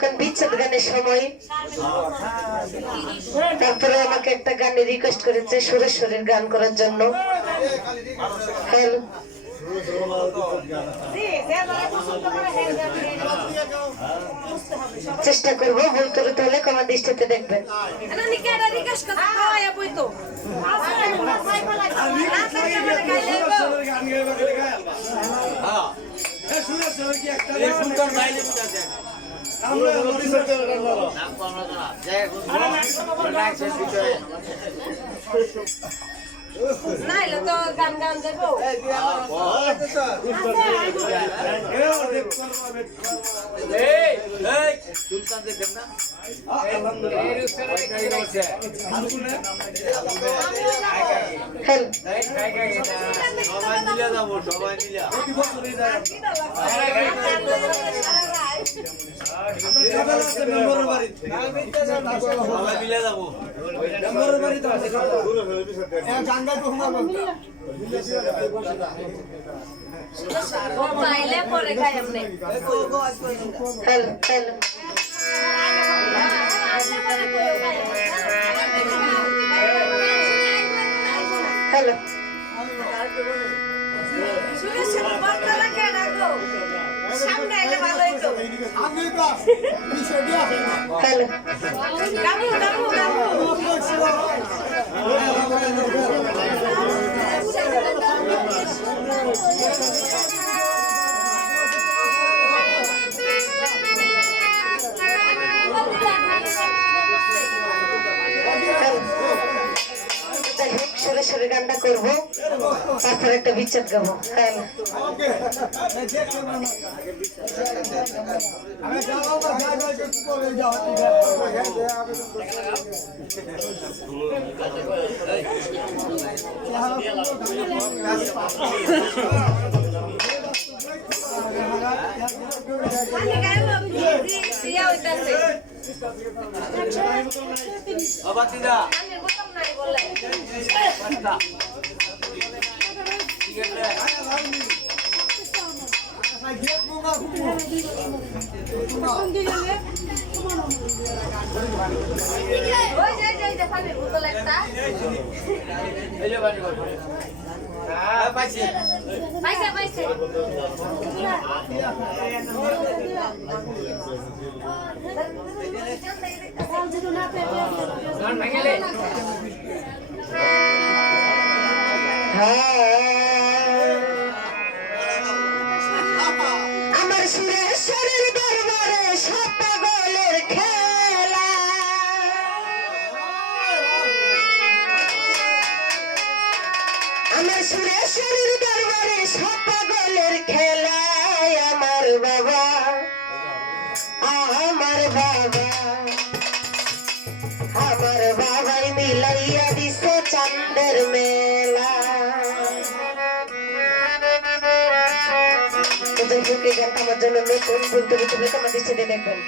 এখন বিচ্ছেদ গানের সময় তারপরে আমাকে একটা গানে রিকোয়েস্ট করেছে সুরেশ্বরের গান করার জন্য। হ্যালো। চেষ্টা করব ভুল করে তাহলে কমা দৃষ্টিতে দেখবেন। নাইলে তো গান গান দেবো। হ্যালো নাইলে পরে খাই এমনি হ্যালো হ্যালো সামনে এলে ভালো হইতো। হ্যালো গাবু গাবু গাবু যাই সরে সরে গানটা করব তারপর একটা বিচ্ছেদ গাবো হ্যাঁ আমি পাইছে Amém. তোদেরকে গানটা আমার জন্য নতুন বলতে তুমি তোমাদের ছেড়ে দেখবেন।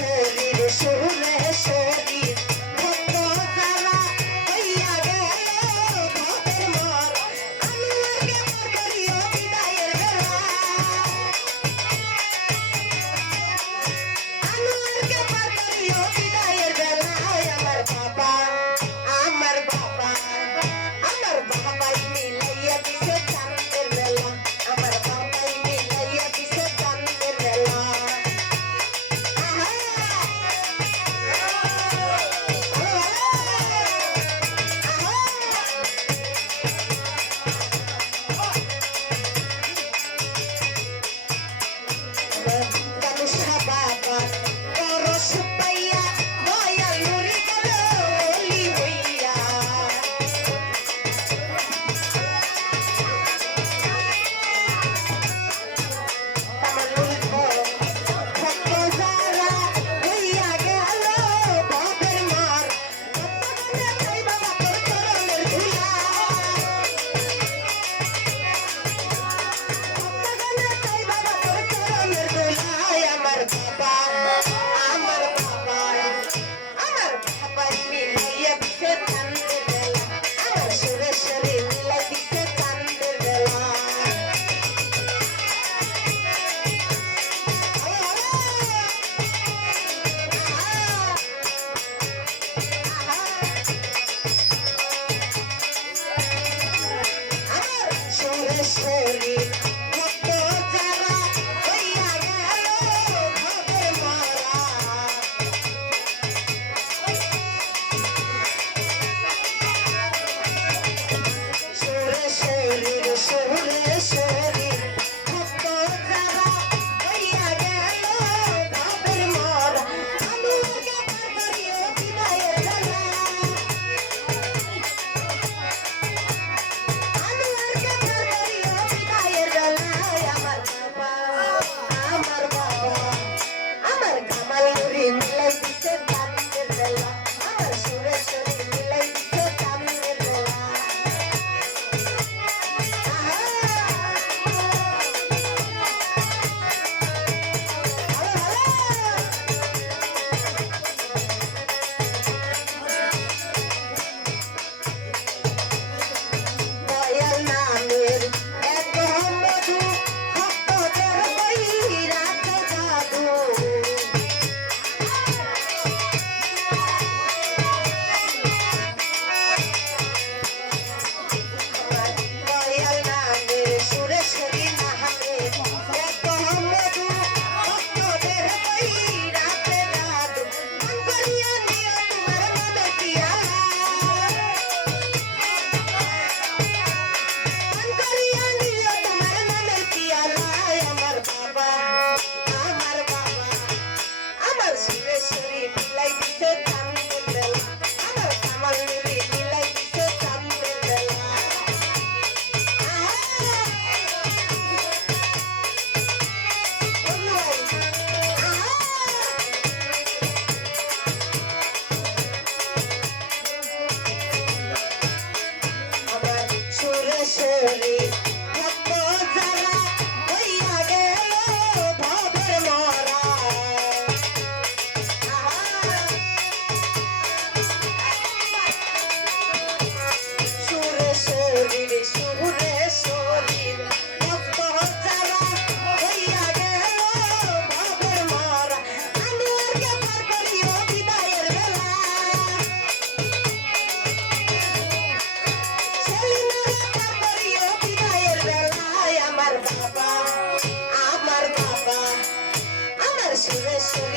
say, say, say,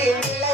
பிள்ளை